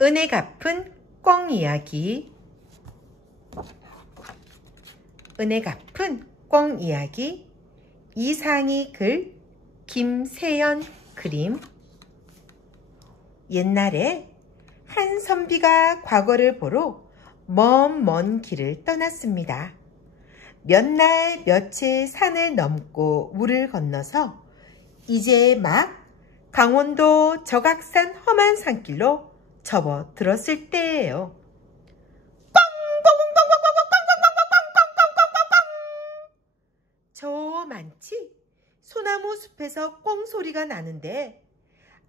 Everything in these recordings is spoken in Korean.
은혜 갚은 꿩 이야기. 은혜 갚은 꿩 이야기. 이상희 글, 김세연 그림. 옛날에 한 선비가 과거를 보러 먼 길을 떠났습니다. 몇 날 며칠 산을 넘고 물을 건너서 이제 막 강원도 적악산 험한 산길로 접어들었을 때예요. 저 많지 소나무 숲에서 꿩 소리가 나는데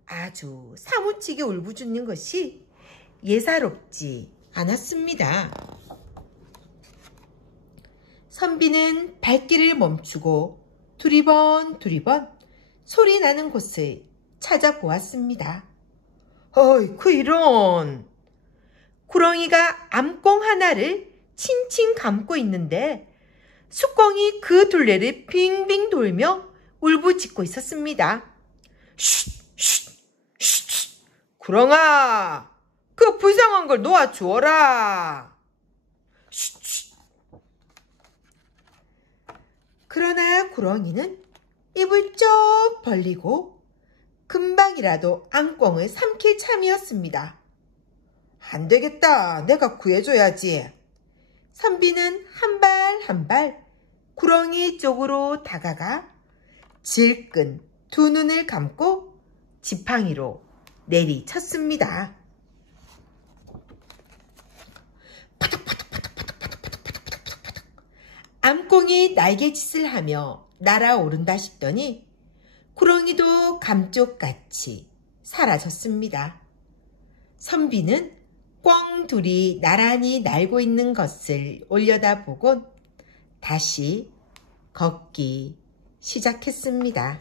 아주 사무치게 울부짖는 것이 예사롭지 않았습니다. 선비는 발길을 멈추고 두리번 소리 나는 곳을 찾아보았습니다. 어이쿠 이런! 구렁이가 암꿩 하나를 칭칭 감고 있는데 숫꿩이 그 둘레를 빙빙 돌며 울부짖고 있었습니다. 쉿! 구렁아! 그 불쌍한 걸 놓아주어라! 쉿! 그러나 구렁이는 입을 쩍 벌리고 금방이라도 암꿩을 삼킬 참이었습니다. 안 되겠다. 내가 구해줘야지. 선비는 한 발 구렁이 쪽으로 다가가 질끈 두 눈을 감고 지팡이로 내리쳤습니다. 암꿩이 날개짓을 하며 날아오른다 싶더니 구렁이도 감쪽같이 사라졌습니다. 선비는 꿩 둘이 나란히 날고 있는 것을 올려다보곤 다시 걷기 시작했습니다.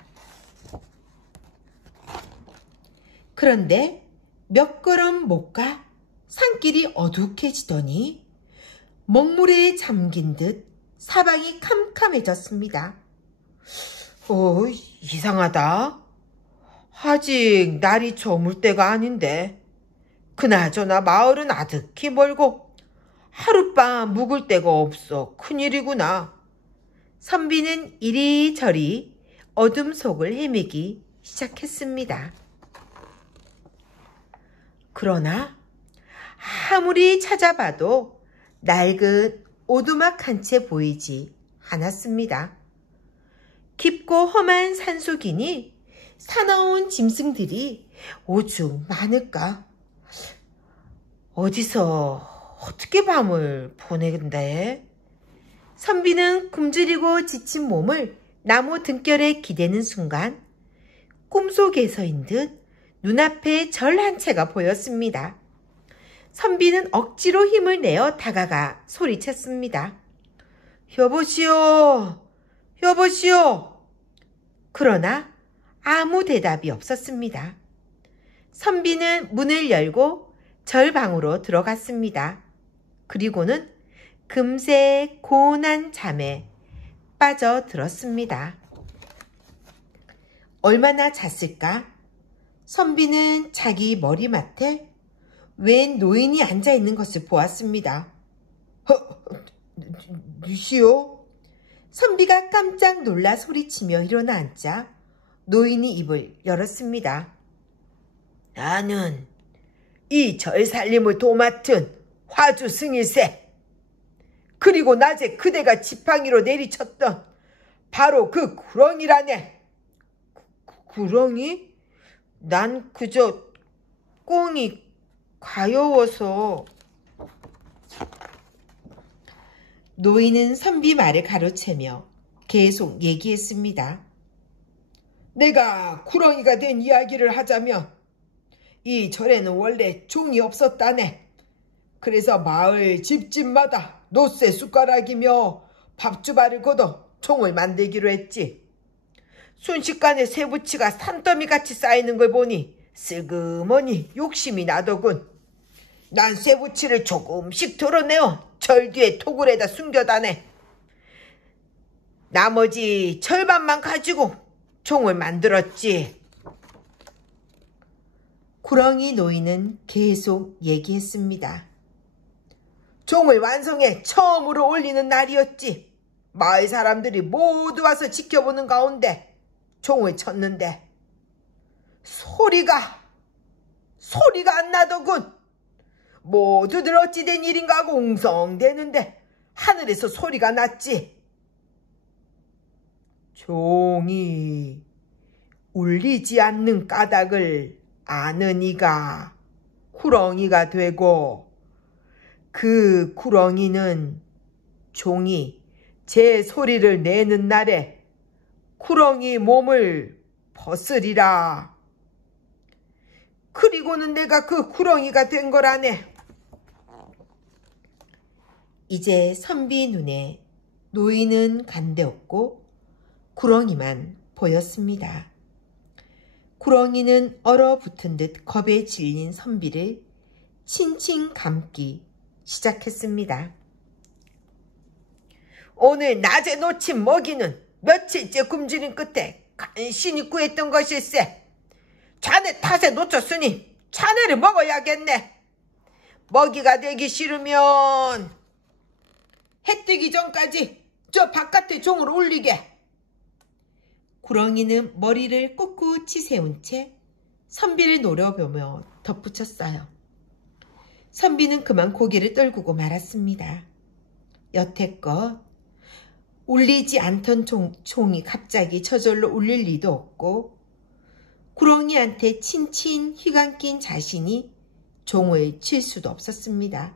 그런데 몇 걸음 못 가 산길이 어둑해지더니 먹물에 잠긴 듯 사방이 캄캄해졌습니다. 이상하다. 아직 날이 저물 때가 아닌데 그나저나 마을은 아득히 멀고 하룻밤 묵을 데가 없어 큰일이구나. 선비는 이리저리 어둠 속을 헤매기 시작했습니다. 그러나 아무리 찾아봐도 낡은 오두막 한 채 보이지 않았습니다. 깊고 험한 산속이니 사나운 짐승들이 오죽 많을까. 어디서 어떻게 밤을 보내는데? 선비는 굶주리고 지친 몸을 나무 등결에 기대는 순간 꿈속에서인 듯 눈앞에 절 한 채가 보였습니다. 선비는 억지로 힘을 내어 다가가 소리쳤습니다. 여보시오! 그러나 아무 대답이 없었습니다. 선비는 문을 열고 절방으로 들어갔습니다. 그리고는 금세 고운한 잠에 빠져들었습니다. 얼마나 잤을까? 선비는 자기 머리맡에 웬 노인이 앉아있는 것을 보았습니다. 누시오? 선비가 깜짝 놀라 소리치며 일어나 앉자 노인이 입을 열었습니다. 나는 이 절 살림을 도맡은 화주 승일세. 그리고 낮에 그대가 지팡이로 내리쳤던 바로 그 구렁이라네. 구렁이? 난 그저 꿩이 가여워서. 노인은 선비 말을 가로채며 계속 얘기했습니다. 내가 구렁이가 된 이야기를 하자면 이 절에는 원래 종이 없었다네. 그래서 마을 집집마다 노쇠 숟가락이며 밥주바를 걷어 총을 만들기로 했지. 순식간에 쇠붙이가 산더미같이 쌓이는 걸 보니 슬그머니 욕심이 나더군. 난 쇠붙이를 조금씩 덜어내어 절 뒤에 토굴에다 숨겨다네. 나머지 절반만 가지고 총을 만들었지. 구렁이 노인은 계속 얘기했습니다. 종을 완성해 처음으로 올리는 날이었지. 마을 사람들이 모두 와서 지켜보는 가운데 종을 쳤는데 소리가 안 나더군. 모두들 어찌 된 일인가 하고 웅성대는데 하늘에서 소리가 났지. 종이 울리지 않는 까닭을 아는 이가 구렁이가 되고, 그 구렁이는 종이 제 소리를 내는 날에 구렁이 몸을 벗으리라. 그리고는 내가 그 구렁이가 된 거라네. 이제 선비 눈에 노인은 간데없고 구렁이만 보였습니다. 구렁이는 얼어붙은 듯 겁에 질린 선비를 칭칭 감기 시작했습니다. 오늘 낮에 놓친 먹이는 며칠째 굶주린 끝에 간신히 구했던 것일세. 자네 탓에 놓쳤으니 자네를 먹어야겠네. 먹이가 되기 싫으면 해 뜨기 전까지 저 바깥에 종을 올리게. 구렁이는 머리를 꿋꿋이 세운 채 선비를 노려보며 덧붙였어요. 선비는 그만 고개를 떨구고 말았습니다. 여태껏 울리지 않던 종이 갑자기 저절로 울릴 리도 없고, 구렁이한테 친친 휘감긴 자신이 종을 칠 수도 없었습니다.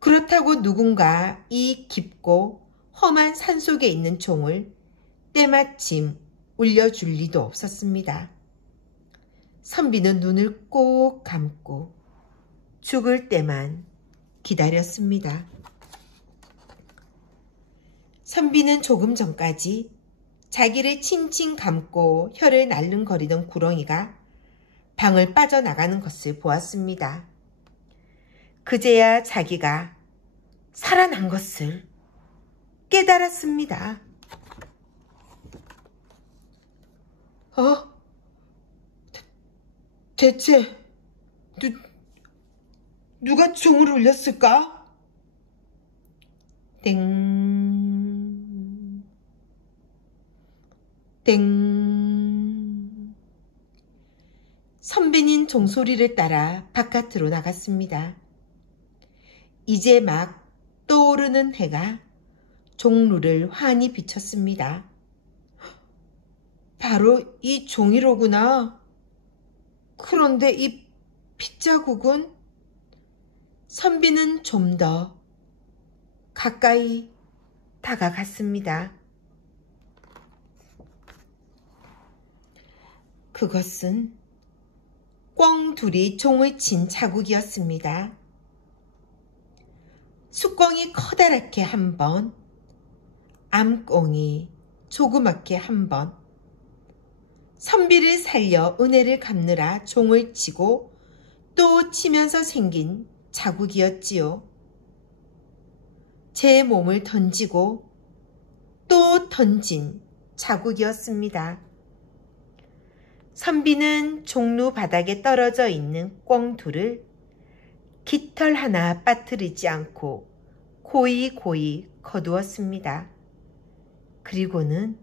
그렇다고 누군가 이 깊고 험한 산속에 있는 종을 때마침 울려줄 리도 없었습니다. 선비는 눈을 꼭 감고 죽을 때만 기다렸습니다. 선비는 조금 전까지 자기를 칭칭 감고 혀를 날름거리던 구렁이가 방을 빠져나가는 것을 보았습니다. 그제야 자기가 살아난 것을 깨달았습니다. 대체 누가 종을 울렸을까? 땡, 땡. 선비는 종소리를 따라 바깥으로 나갔습니다. 이제 막 떠오르는 해가 종루를 환히 비쳤습니다. 바로 이 종이로구나. 그런데 이 핏자국은? 선비는 좀 더 가까이 다가갔습니다. 그것은 꿩둘이 종을 친 자국이었습니다. 숫꿩이 커다랗게 한 번, 암꿩이 조그맣게 한 번, 선비를 살려 은혜를 갚느라 종을 치고 또 치면서 생긴 자국이었지요. 제 몸을 던지고 또 던진 자국이었습니다. 선비는 종루 바닥에 떨어져 있는 꿩둘을 깃털 하나 빠뜨리지 않고 고이 거두었습니다. 그리고는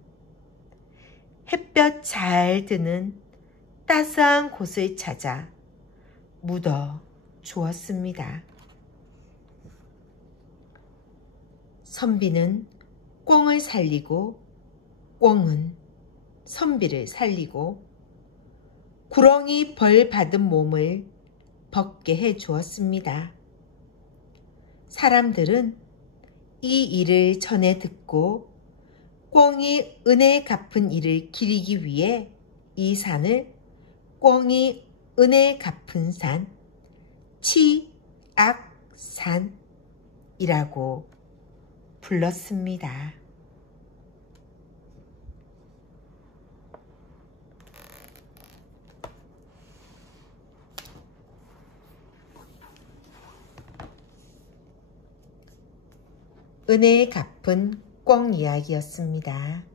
햇볕 잘 드는 따스한 곳을 찾아 묻어 주었습니다. 선비는 꿩을 살리고 꿩은 선비를 살리고 구렁이 벌 받은 몸을 벗게 해 주었습니다. 사람들은 이 일을 전해 듣고 꿩이 은혜 갚은 일을 기리기 위해 이 산을 꿩이 은혜 갚은 산, 치악산이라고 불렀습니다. 은혜 갚은 꿩 이야기였습니다.